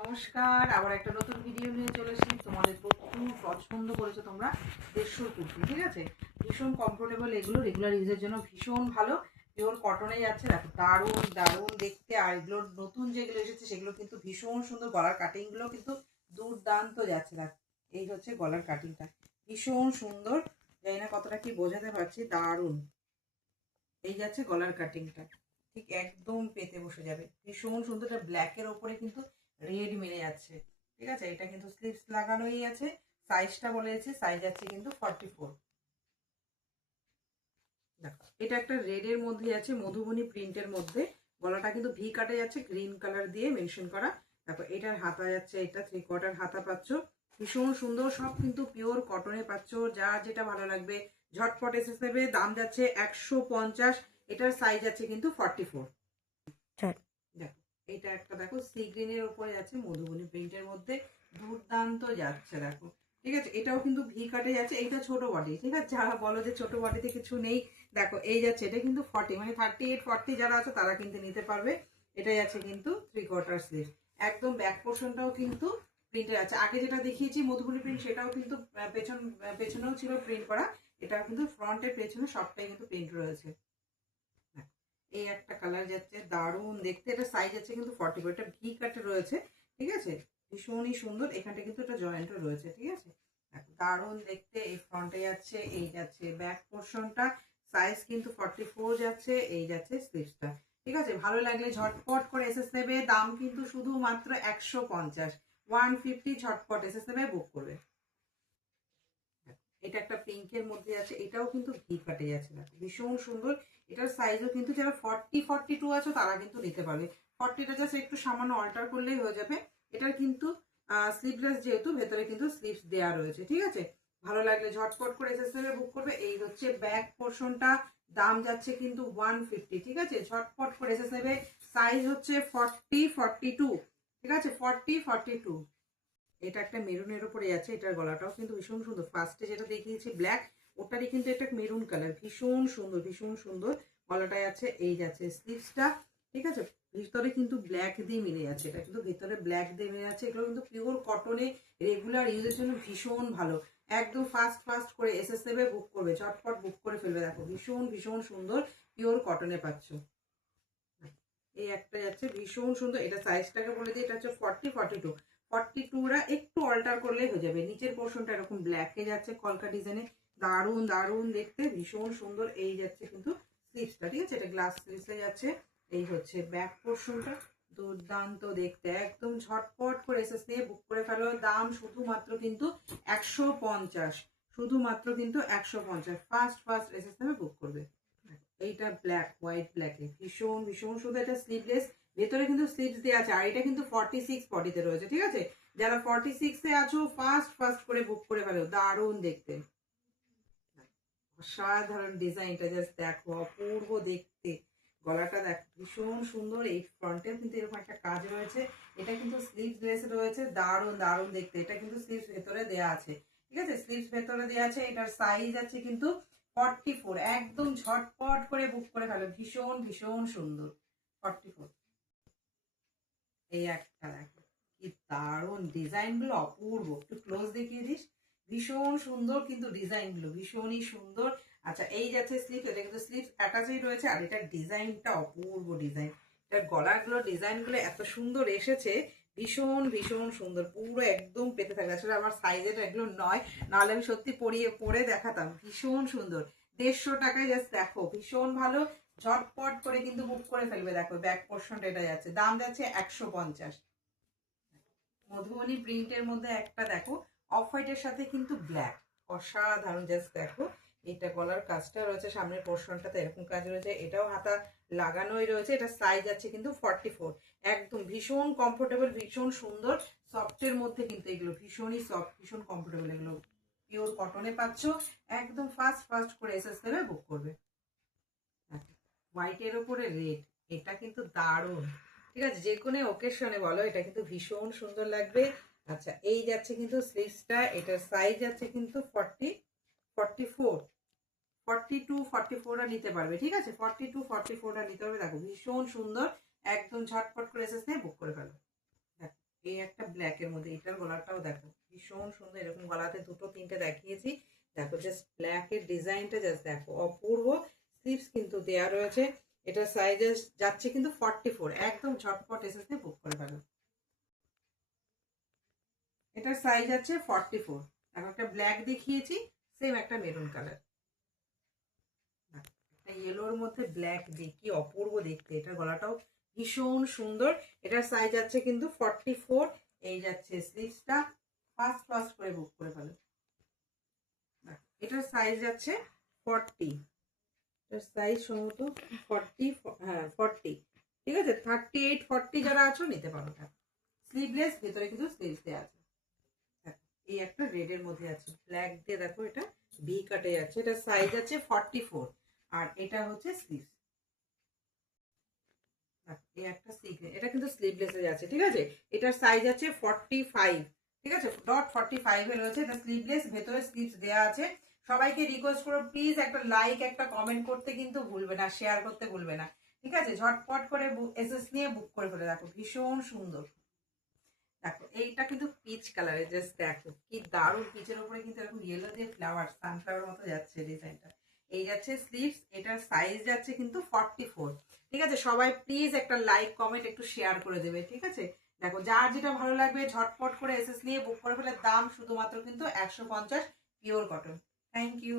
নমস্কার, আবার একটা নতুন ভিডিও নিয়ে চলে এসেছি। তোমাদের প্রচুর পছন্দ করেছো তোমরা 150 কুর্তি, ঠিক আছে? ভীষণ কমফোর্টেবল, এগুলো রেগুলার ইউজের জন্য ভীষণ ভালো। পিওর কটনে যাচ্ছে, দেখো দারুণ দারুণ দেখতে। আর এগুলোর নতুন যেগুলো এসেছে সেগুলো কিন্তু ভীষণ সুন্দর, গলার কাটিংগুলো কিন্তু দুর্দান্ত যাচ্ছে। দেখো এই হচ্ছে গলার কাটিংটা, ভীষণ সুন্দর। জানি না কতটা কি বোঝাতে পারছি, দারুণ। এই যাচ্ছে গলার কাটিংটা, ঠিক একদম পেতে বসে যাবে, ভীষণ সুন্দর। এটা ব্ল্যাকের ওপরে কিন্তু রেড মেরে যাচ্ছে, ঠিক আছে? এটা কিন্তু স্লিভস লাগানোই আছে। সাইজটা বলেছে, সাইজ আছে কিন্তু 44। দেখো এটা একটা রেডের মধ্যে আছে, মধুবনী প্রিন্টের মধ্যে। গলাটা কিন্তু ভি কাটে যাচ্ছে, গ্রিন কালার দিয়ে মেনশন করা। দেখো এটার হাতা যাচ্ছে, এটা 3/4 হাতা পাচ্ছ, ভীষণ সুন্দর। সব কিন্তু পিওর কটনে পাচ্ছ, যা যেটা ভালো লাগবে ঝটপট এসে নেবে। দাম যাচ্ছে 150। এটার সাইজ আছে কিন্তু 44। দেখো এটা একটা, দেখো সি গ্রিনের উপরে আছে, মধুবনী প্রিন্টের মধ্যে, দুর্দান্ত যাচ্ছে। দেখো ঠিক আছে, এটাও কিন্তু ভি কাটে যাচ্ছে। এইটা ছোট বডি, ঠিক আছে? যারা বলো যে ছোট বডিতে কিছু নেই, দেখো এই যাচ্ছে, এটা কিন্তু 40, মানে 38-40 যারা আছে তারা কিন্তু নিতে পারবে। এটাই আছে কিন্তু 3/4 স্লিভ। একদম ব্যাক পোর্শনটাও কিন্তু প্রিন্টের আছে। আগে যেটা দেখিয়েছি মধুবনী প্রিন্ট, সেটাও কিন্তু পেছনেও ছিল প্রিন্ট করা। এটা কিন্তু ফ্রন্টের পেছনে সবটাই কিন্তু প্রিন্ট রয়েছে। এই একটা কালার যাচ্ছে, দারুণ দেখতে। এটা সাইজ আছে কিন্তু 44, এটা ভি কাটে রয়েছে, ঠিক আছে? ভীষণই সুন্দর। এখানটা কিন্তু এটা জয়েন্টও রয়েছে, ঠিক আছে? দারুণ দেখতে। এই ফ্রন্টে যাচ্ছে, এই যাচ্ছে ব্যাক পোর্শনটা, সাইজ কিন্তু 44 যাচ্ছে। এই যাচ্ছে স্লিভসটা, ঠিক আছে? ভালো লাগলে ঝটপট করে এসএস নেবে। দাম কিন্তু শুধুমাত্র 150, 150। ঝটপট এসএস নেবে, বুক করবে। এটা একটা পিঙ্কের মধ্যে আছে, এটাও কিন্তু ভি কাটে যাচ্ছে, দেখো ভীষণ সুন্দর। এটার সাইজও কিন্তু যারা 40-42 আছে তারা কিন্তু নিতে পারবে। 40টা জাস্ট একটু সামান্য অল্টার করলেই হয়ে যাবে। এটার কিন্তু স্লিভলেস, যেহেতু ভেতরে কিন্তু স্লিভস দেওয়া রয়েছে, ঠিক আছে? ভালো লাগলে ঝটপট করে এসএসএল বুক করবে। এই হচ্ছে ব্যাক পোর্শনটা, দাম যাচ্ছে কিন্তু 150, ঠিক আছে? ঝটপট করে এসএস নেবে। সাইজ হচ্ছে 40-42, ঠিক আছে? 40-42। এটা একটা মেরুনের উপরে আছে। এটার গলাটাও কিন্তু ভীষণ সুন্দর। ফার্স্টে যেটা দেখিয়েছি ব্ল্যাক, ওটারই কিন্তু একটা মেরুন কালার, ভীষণ সুন্দর ভীষণ সুন্দর। গলাটায় আছে, এই যাচ্ছে স্লিভসটা, ঠিক আছে? ভিতরে কিন্তু ব্ল্যাক দিয়ে মিলে যাচ্ছে, এটা কিন্তু ভিতরে ব্ল্যাক দিয়ে মিলে যাচ্ছে। এগুলো কিন্তু পিওর কটনে, রেগুলার ইউজের জন্য ভীষণ ভালো। একদম ফাস্ট ফাস্ট করে এসএস নেবে, বুক করবে, ঝটপট বুক করে ফেলবে। দেখো ভীষণ ভীষণ সুন্দর, পিওর কটনে পাচ্ছ। এই একটা যাচ্ছে, ভীষণ সুন্দর। এটা সাইজটাকে বলে দিই, এটা হচ্ছে 40-42। 42রা একটু অল্টার করলে হয়ে যাবে। নিচের পোর্শনটা এরকম ব্ল্যাকে যাচ্ছে, কলকা ডিজাইনে, দারুণ দারুণ দেখতে, ভীষণ সুন্দর। এই যাচ্ছে কিন্তু স্লিভসটা, ঠিক আছে? এটা গ্লাস স্লিভসে যাচ্ছে। এই হচ্ছে ব্যাক পোর্শনটা, দুর্দান্ত দেখতে। একদম ঝটপট করে এসএস নিয়ে বুক করে ফেলো। দাম শুধুমাত্র কিন্তু 150, শুধুমাত্র কিন্তু 150। ফার্স্ট ফার্স্ট এসএস নেবে, বুক করবে। এইটা ব্ল্যাক, হোয়াইট ব্ল্যাকে, ভীষণ ভীষণ সুন্দর। এটা স্লিভলেস, ভেতরে কিন্তু স্লিভস দেওয়া আছে। আর এটা কিন্তু 46-40-তে রয়েছে, ঠিক আছে? যারা 46-এ আছো ফার্স্ট ফার্স্ট করে বুক করে ফেলো, দারুণ দেখতে। অসাধারণ ডিজাইনটা, জাস্ট দেখো, অপূর্ব দেখতে। গলাটা দেখো ভীষণ সুন্দর। এই ফ্রন্টেও কিন্তু এরকম একটা কাজ রয়েছে। এটা কিন্তু স্লিভস ড্রেস রয়েছে, দারুণ দারুণ দেখতে। এটা কিন্তু স্লিভস ভেতরে দেওয়া আছে, ঠিক আছে? স্লিভস ভেতরে দেওয়া আছে। এটার সাইজ আছে কিন্তু 44। একদম ঝটপট করে বুক করে ফেলো, ভীষণ ভীষণ সুন্দর। 44। এই একটা দেখো, কি দারুণ ডিজাইন গুলো, অপূর্ব। একটু ক্লোজ দেখিয়ে দিস, ভীষণ সুন্দর কিন্তু ডিজাইন গুলো, ভীষণই সুন্দর। আচ্ছা এই যাচ্ছে স্লিভ, এটা কিন্তু স্লিভ অ্যাটাচই রয়েছে। আর এটার ডিজাইনটা অপূর্ব ডিজাইন। এটার গলাগুলো ডিজাইন গুলো এত সুন্দর এসেছে, ভীষণ ভীষণ সুন্দর, পুরো একদম পেতে থাকে। আসলে আমার সাইজের এগুলো নয়, নাহলে আমি সত্যি পরে দেখাতাম। ভীষণ সুন্দর, 150 টাকায় জাস্ট দেখো, ভীষণ ভালো। ঝটপট করে কিন্তু বুক করে ফেলবে। দেখো ব্যাক পোর্শনটা এটা যাচ্ছে, দাম যাচ্ছে 150। মধুবনী প্রিন্টের মধ্যে একটা দেখো, অফ হোয়াইটের সাথে কিন্তু ব্ল্যাক, অসাধারণ। জাস্ট দেখো, এটা গলার কাজটা রয়েছে, সামনের পোর্শনটাতে এরকম কাজ রয়েছে, এটাও হাতা লাগানোই রয়েছে। এটা সাইজ আছে কিন্তু 44। একদম ভীষণ কমফোর্টেবল, ভীষণ সুন্দর। সফটের মধ্যে কিন্তু এগুলো ভীষণই সফট, ভীষণ কমফোর্টেবল। এগুলো পিওর কটনে পাচ্ছ। একদম ফাস্ট ফাস্ট করে এসএস দেবে, বুক করবে। হোয়াইটের ওপরে রেড, এটা কিন্তু দারুণ, ঠিক আছে? যে কোনো ওকেশনে বলো, এটা কিন্তু ভীষণ সুন্দর লাগবে। আচ্ছা এই যাচ্ছে কিন্তু স্লিভসটা, এটার সাইজ আছে কিন্তু 44। 42-44টা নিতে পারবে, ঠিক আছে? 42-44টা নিতে হবে। দেখো ভীষণ সুন্দর, একদম ঝটপট করে এসেছে, বুক করে ফেলো। এই একটা ব্ল্যাকের মধ্যে, এটার গলাটাও দেখো ভীষণ সুন্দর, এরকম গলাতে দুটো তিনটে দেখিয়েছি। দেখো জাস্ট ব্ল্যাকের ডিজাইনটা জাস্ট দেখো, অপূর্ব। স্লিভস কিন্তু দেয়া রয়েছে। এটার সাইজ যাচ্ছে কিন্তু 44, একদম ঝটপট এসেছে বুক করে ফেলো। এটার সাইজ আছে 44। এখন একটা ব্ল্যাক দেখিয়েছি, সেম একটা মেরুন কালার, একটা ইয়েলোর মধ্যে ব্ল্যাক দিয়ে কি অপূর্ব দেখতে। এটার গলাটাও ভীষণ সুন্দর। এটার সাইজ আছে কিন্তু 44। এই যাচ্ছে স্লিভসটা, ফার্স্ট ফার্স্ট করে বুক করে ফেলো। এটার সাইজ আছে 40, এটার সাইজ সম্ভবত 40, হ্যাঁ 40, ঠিক আছে। 38 40 যারা আছো নিতে পারো। স্লিভলেস, ভেতরে কিন্তু স্লিভস দেওয়া আছে। এই একটা রেড এর মধ্যে আছে, ব্ল্যাক দিয়ে দেখো এটা ভি কাটে যাচ্ছে। এটা সাইজ আছে 44, আর এটা হচ্ছে স্লিভস। এই একটা সিগনেট, এটা কিন্তু স্লিভলেস এ আছে, ঠিক আছে। এটার সাইজ আছে 45, ঠিক আছে, ডট 45 এ রয়েছে। এটা স্লিভলেস, ভেতরে স্লিভস দেওয়া আছে। সবাইকে রিকোয়েস্ট করো প্লিজ একটা লাইক একটা কমেন্ট করতে কিন্তু ভুলবে না, শেয়ার করতে ভুলবে না, ঠিক আছে। ঝটপট করে এসএস নিয়ে বুক করে ফেলে। দেখো ভীষণ সুন্দর। দেখো এইটা কিন্তু পিচ কালারের, জাস্ট দেখো কি দারুণ। পিচের উপরে কিন্তু এরকম ইয়েলো দিয়ে ফ্লাওয়ার, সানফ্লাওয়ার মতো যাচ্ছে ডিজাইনটা। এই যাচ্ছে স্লিভস, এটার সাইজ যাচ্ছে কিন্তু 44, ঠিক আছে। সবাই প্লিজ একটা লাইক কমেন্ট একটু শেয়ার করে দেবে, ঠিক আছে। দেখো যার যেটা ভালো লাগবে ঝটপট করে এসএস নিয়ে বুক করে ফেলে। দাম শুধুমাত্র কিন্তু 150, পিওর কটন। Thank you.